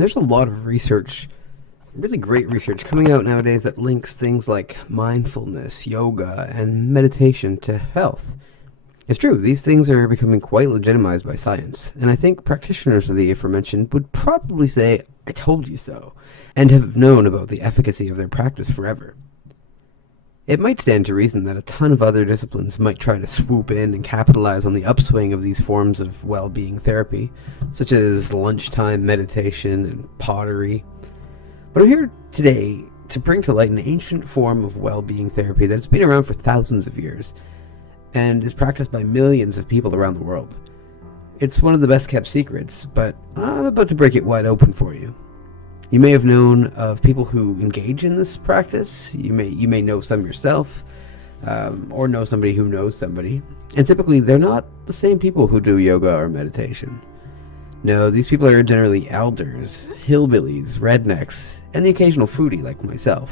There's a lot of research, really great research, coming out nowadays that links things like mindfulness, yoga, and meditation to health. It's true, these things are becoming quite legitimized by science, and I think practitioners of the aforementioned would probably say, "I told you so," and have known about the efficacy of their practice forever. It might stand to reason that a ton of other disciplines might try to swoop in and capitalize on the upswing of these forms of well-being therapy, such as lunchtime meditation and pottery. But I'm here today to bring to light an ancient form of well-being therapy that's been around for thousands of years and is practiced by millions of people around the world. It's one of the best-kept secrets, but I'm about to break it wide open for you. You may have known of people who engage in this practice. You may know some yourself, or know somebody who knows somebody. And typically, they're not the same people who do yoga or meditation. No, these people are generally elders, hillbillies, rednecks, and the occasional foodie like myself.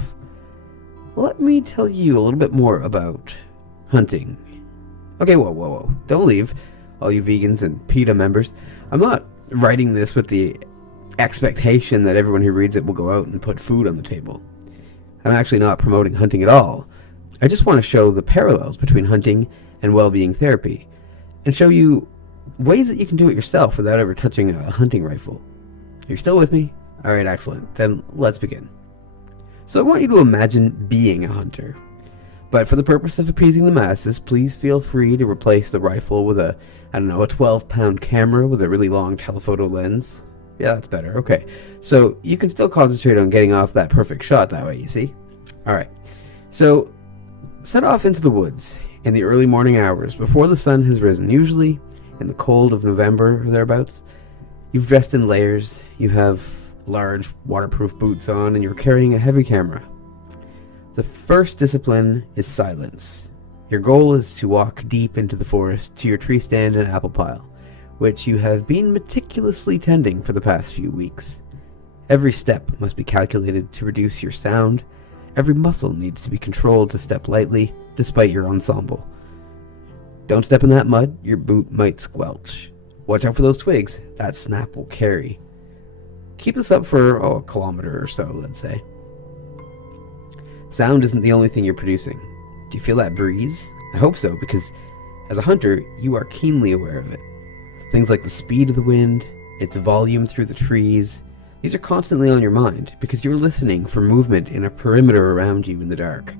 Let me tell you a little bit more about hunting. Okay, whoa. Don't leave, all you vegans and PETA members. I'm not writing this with the expectation that everyone who reads it will go out and put food on the table. I'm actually not promoting hunting at all. I just want to show the parallels between hunting and well-being therapy, and show you ways that you can do it yourself without ever touching a hunting rifle. You're still with me? Alright, excellent. Then let's begin. So I want you to imagine being a hunter. But for the purpose of appeasing the masses, please feel free to replace the rifle with a 12-pound camera with a really long telephoto lens. Yeah, that's better. Okay. So you can still concentrate on getting off that perfect shot that way, you see? Alright. So set off into the woods in the early morning hours before the sun has risen, usually in the cold of November or thereabouts. You've dressed in layers, you have large waterproof boots on, and you're carrying a heavy camera. The first discipline is silence. Your goal is to walk deep into the forest to your tree stand and apple pile, which you have been meticulously tending for the past few weeks. Every step must be calculated to reduce your sound. Every muscle needs to be controlled to step lightly, despite your ensemble. Don't step in that mud, your boot might squelch. Watch out for those twigs, that snap will carry. Keep this up for a kilometer or so, let's say. Sound isn't the only thing you're producing. Do you feel that breeze? I hope so, because as a hunter, you are keenly aware of it. Things like the speed of the wind, its volume through the trees, these are constantly on your mind because you're listening for movement in a perimeter around you in the dark.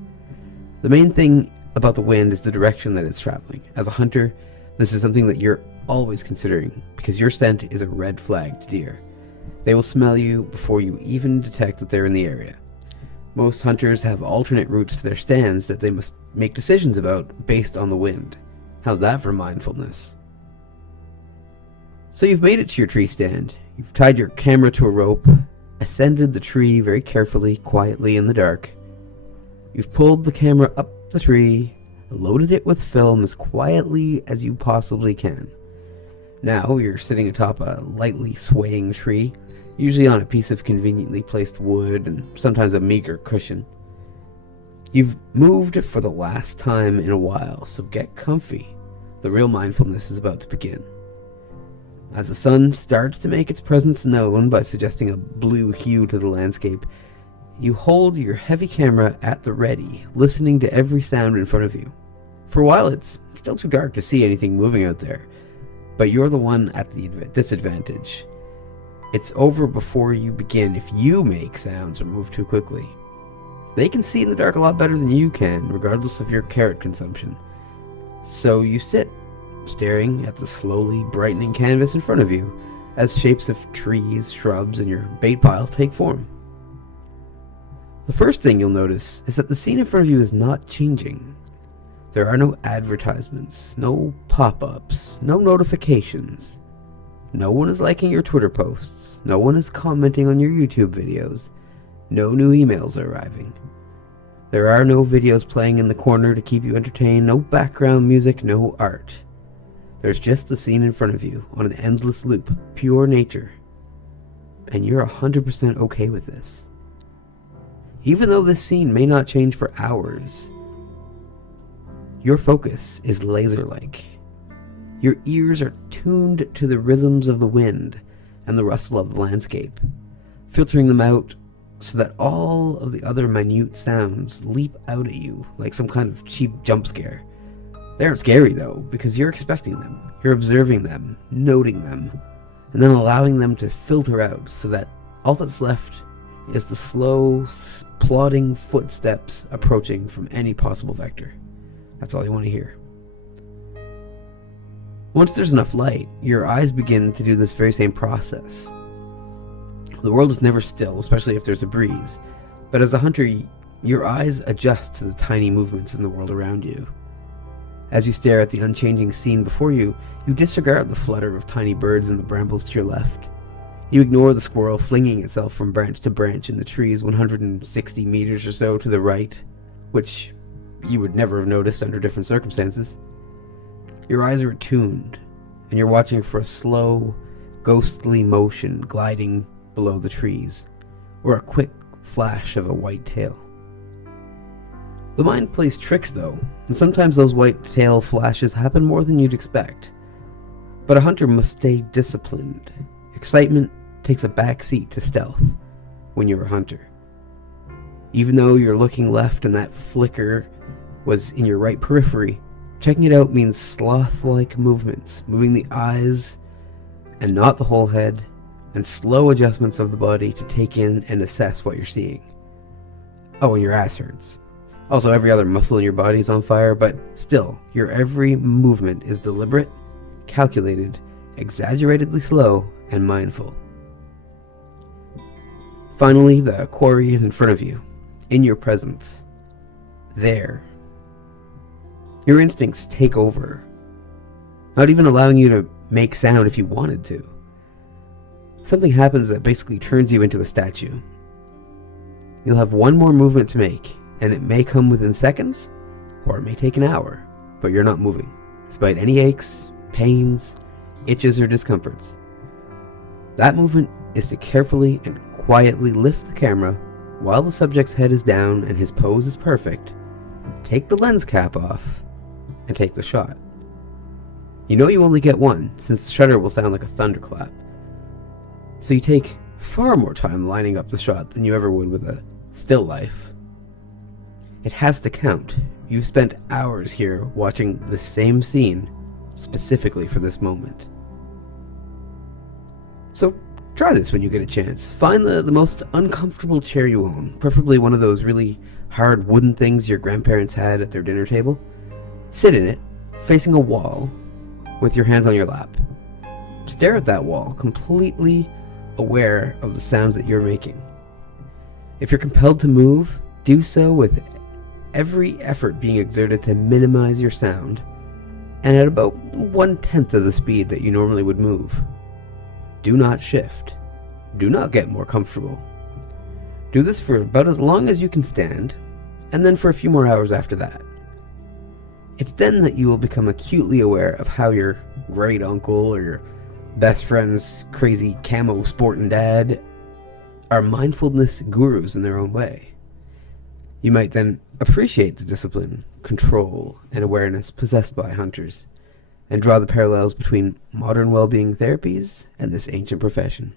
The main thing about the wind is the direction that it's traveling. As a hunter, this is something that you're always considering because your scent is a red-flagged deer. They will smell you before you even detect that they're in the area. Most hunters have alternate routes to their stands that they must make decisions about based on the wind. How's that for mindfulness? So you've made it to your tree stand. You've tied your camera to a rope, ascended the tree very carefully, quietly in the dark. You've pulled the camera up the tree, loaded it with film as quietly as you possibly can. Now you're sitting atop a lightly swaying tree, usually on a piece of conveniently placed wood and sometimes a meager cushion. You've moved for the last time in a while, so get comfy. The real mindfulness is about to begin. As the sun starts to make its presence known by suggesting a blue hue to the landscape, you hold your heavy camera at the ready, listening to every sound in front of you. For a while it's still too dark to see anything moving out there, but you're the one at the disadvantage. It's over before you begin if you make sounds or move too quickly. They can see in the dark a lot better than you can, regardless of your carrot consumption. So you sit, staring at the slowly brightening canvas in front of you, as shapes of trees, shrubs, and your bait pile take form. The first thing you'll notice is that the scene in front of you is not changing. There are no advertisements, no pop-ups, no notifications. No one is liking your Twitter posts, no one is commenting on your YouTube videos, no new emails are arriving. There are no videos playing in the corner to keep you entertained, no background music, no art. There's just the scene in front of you, on an endless loop, pure nature. And you're 100% okay with this. Even though this scene may not change for hours, your focus is laser-like. Your ears are tuned to the rhythms of the wind and the rustle of the landscape. filtering them out so that all of the other minute sounds leap out at you like some kind of cheap jump scare. They aren't scary though, because you're expecting them. You're observing them, noting them, and then allowing them to filter out so that all that's left is the slow, plodding footsteps approaching from any possible vector. That's all you want to hear. Once there's enough light, your eyes begin to do this very same process. The world is never still, especially if there's a breeze, but as a hunter, your eyes adjust to the tiny movements in the world around you. As you stare at the unchanging scene before you, you disregard the flutter of tiny birds in the brambles to your left. You ignore the squirrel flinging itself from branch to branch in the trees 160 meters or so to the right, which you would never have noticed under different circumstances. Your eyes are attuned, and you're watching for a slow, ghostly motion gliding below the trees, or a quick flash of a white tail. The mind plays tricks though, and sometimes those white tail flashes happen more than you'd expect. But a hunter must stay disciplined. Excitement takes a back seat to stealth when you're a hunter. Even though you're looking left and that flicker was in your right periphery, checking it out means sloth-like movements, moving the eyes and not the whole head, and slow adjustments of the body to take in and assess what you're seeing. Oh, and your ass hurts. Also, every other muscle in your body is on fire, but still, your every movement is deliberate, calculated, exaggeratedly slow, and mindful. Finally, the quarry is in front of you, in your presence. There. Your instincts take over, not even allowing you to make sound if you wanted to. Something happens that basically turns you into a statue. You'll have one more movement to make, and it may come within seconds, or it may take an hour, but you're not moving, despite any aches, pains, itches, or discomforts. That movement is to carefully and quietly lift the camera while the subject's head is down and his pose is perfect, take the lens cap off, and take the shot. You know you only get one, since the shutter will sound like a thunderclap. So you take far more time lining up the shot than you ever would with a still life. It has to count. You've spent hours here watching the same scene specifically for this moment. So try this when you get a chance. Find the most uncomfortable chair you own, preferably one of those really hard wooden things your grandparents had at their dinner table. Sit in it, facing a wall, with your hands on your lap. Stare at that wall, completely aware of the sounds that you're making. If you're compelled to move, do so with every effort being exerted to minimize your sound, and at about 1/10 of the speed that you normally would move. Do not shift. Do not get more comfortable. Do this for about as long as you can stand, and then for a few more hours after that. It's then that you will become acutely aware of how your great uncle or your best friend's crazy camo sporting dad are mindfulness gurus in their own way. You might then appreciate the discipline, control, and awareness possessed by hunters, and draw the parallels between modern well-being therapies and this ancient profession.